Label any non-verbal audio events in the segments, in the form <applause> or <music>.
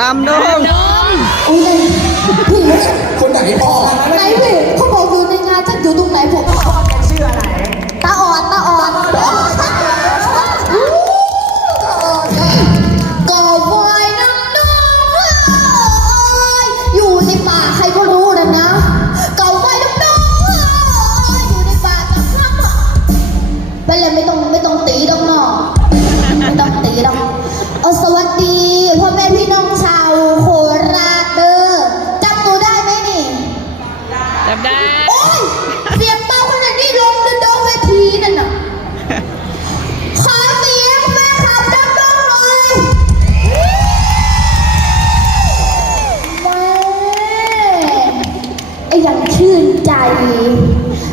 ดำดงโอ้ยพี่คนไหนพ่อไหนพี่เขาบอกอยู่ในงานจะอยู่ตรงไหนผมพ่อชื่ออะไรตาอ่อนตาอ่อนก่อไฟน้ำน้อยอยู่ในป่าใครก็รู้นะนะก่อไฟน้ำน้อยอยู่ในป่าจะข้ามไปเลยไม่ต้องไม่ต้องตีดอกเนาะไม่ต้องตีดอกเอาสวัสดี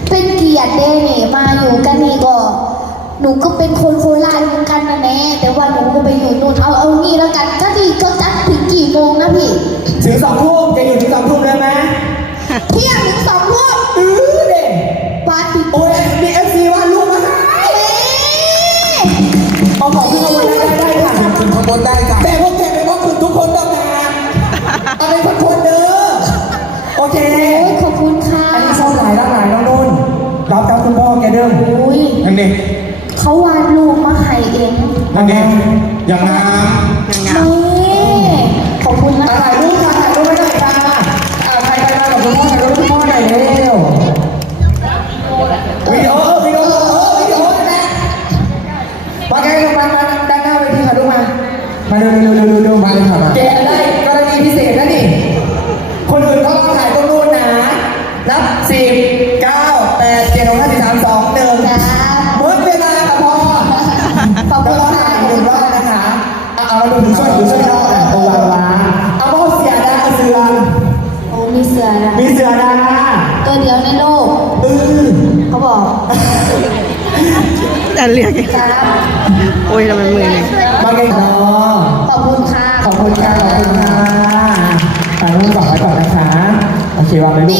เป็นเกียรติเด้นี่มาอยู่กันนี่ก็ หนูก็เป็นคนโคราชเหมือนกันนะแน่แต่ว่าหนูก็ไปอยู่นู่นเอาเอางี้แล้วกันก็ดีก็จัดถึงกี่โมงนะพี่ถึงสองทุ่มแกอยู่ถึงสองทุ่มได้ไหมเที่ยงถึงสองทุ่มอือเด็กปาร์ตี้โอ้ยมีเอฟซีวาดรูปมาให้เอาของขึ้นมาบนได้ได้ค่ะขึ้นข้างบนได้ค่ะแต่พวกแกไม่ว่าคุณทุกคนต้องการ นั่นดิเขาวาดรูปมาให้เองนั่นดิอย่างงามยังงามนี่ขอบคุณนะถ่ายรูปค่ะถ่ายรูปไม่ได้ค่ะอ่าถ่ายไปมากับคุณพ่อถ่ายรูปคุณพ่อหน่อยเร็ววิดีโอวิดีโอวิดีโอนะมาแกลงมามาด้านหน้าเวทีค่ะลูกมามาเร็วเร็วเร็วเร็วเร็วมาเลยค่ะมาแกได้กรณีพิเศษนะนี่คน อามาดูถึงช่วยถึงช่วยรอบนะโอ้วาวาเอาพ่อเสียดาเสือโอ้มีเสือนะมีเสือดาตัวเดียวในโลกอือเขาบอกจะเรียกอีกครับโอ้ยทำไมมือเนี่ยมาเก่งน้อขอบคุณค่ะขอบคุณค่ะขอบคุณค่ะถ่ายรูปก่อไว้ก่อนนะคะโอเควางไว้ลูก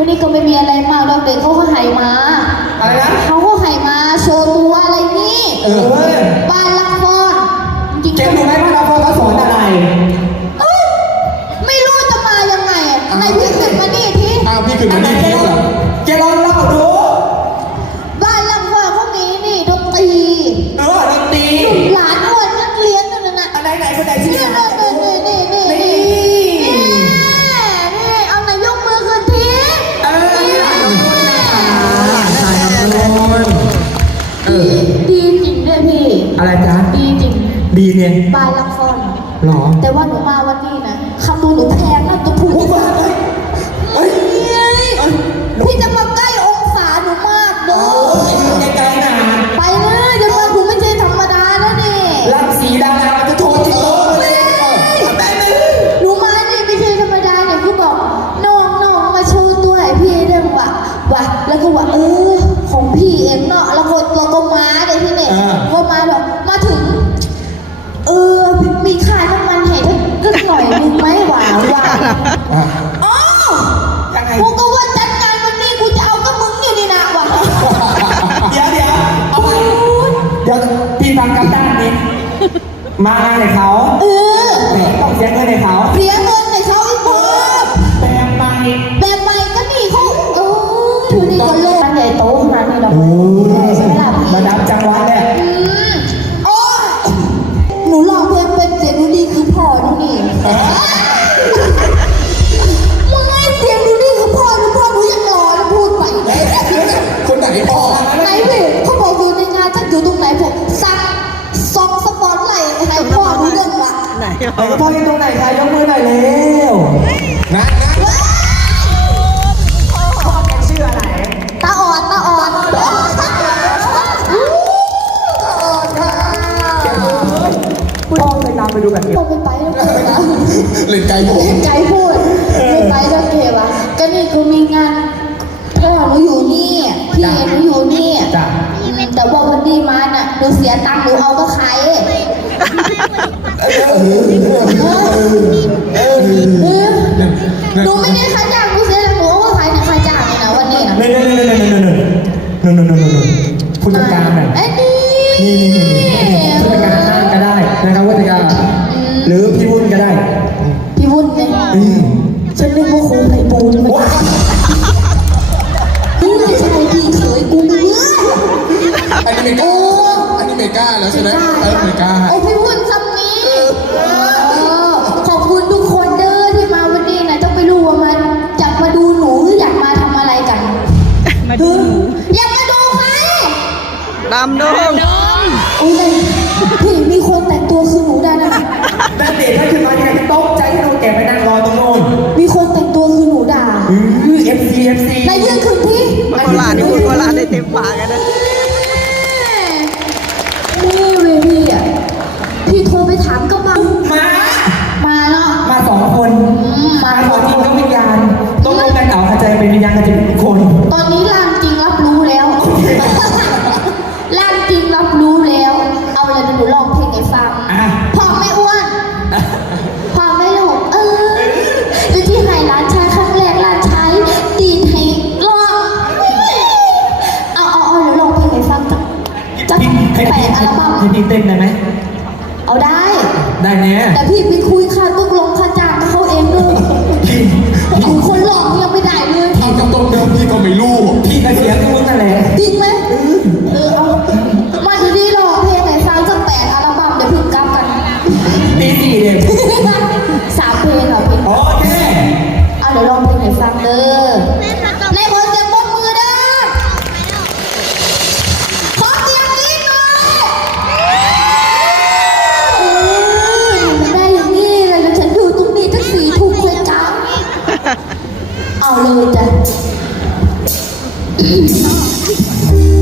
วันนี้ก็ไม่มีอะไรมากหรอกเด็กเขาก็ใหายมาอะไรนะ เขาก็ใหายมาโชว์ตัวอะไรนี่เออเว้ยบ้านละครจริงเก็บดูไหมว่าเราพ่อเขาสอนอะไร เอ้ยไม่รู้จะมายังไงอะในพี่ขึ้นมานี่ทีอ้าวพี่ขึ้นมานี่ เนี่ยบ้านละครหรอ แต่ว่าหนูมาวันนี้นะคำดูหนู ปอนไหลให้พ่อหนูเรื่องวไหนไหนพ่อเล่นตรงไหนคะยกมือหน่อยเร็ว หนูไม่ได้ค่าจ้างหนูเสียตังค์หนูเอาก็ขายในค่าจ้างเลยนะวันนี้นะเน่เน่เน่เน่เน่เน่เน่เน่เน่เน่เน่ผู้จัดการน่ะเอ้ยนี่นี่นี่นี่ผู้จัดการห้างก็ได้นะครับผู้จัดการหรือพี่วุ้นก็ได้ พี่วุ่นเนี่ยอืมฉันนึกว่าครูไพบูลย์มันว้านี่ไม่ใช่พี่เขยกูเมื่ออันนี้เมกาอันนี้เมกาแล้วใช่ไหมเออเมกาโอ้พี่ ดำดงโอ้ยพี่มีคนแต่งตัวคือหนูได้นะแต่เด็กถ้าขึ้นมายังไงตกใจที่เราแกไปนั่งรอตรงโน้นมีคนแต่งตัวคือหนูด่าอือ FC FC นายยืนขึ้นที่มาโคราชนี่พูดโคราชได้เต็มปากกันนะนี่เวยพี่อะพี่โทรไปถามก็มามา มาเนาะมาสองคนอืมมาสองคนก็วิญญาณต้องลงกันเต่าเข้าใจเป็นวิญญาณกันจะเป็นคนตอนนี้ ให้พี่เต้นได้ไหมเอาได้ ได้แน่แต่พี่ไปคุยค่าตุกลงค่าจ้างกับเขาเองเลยพี่ถึงคน avlamayacak. <laughs>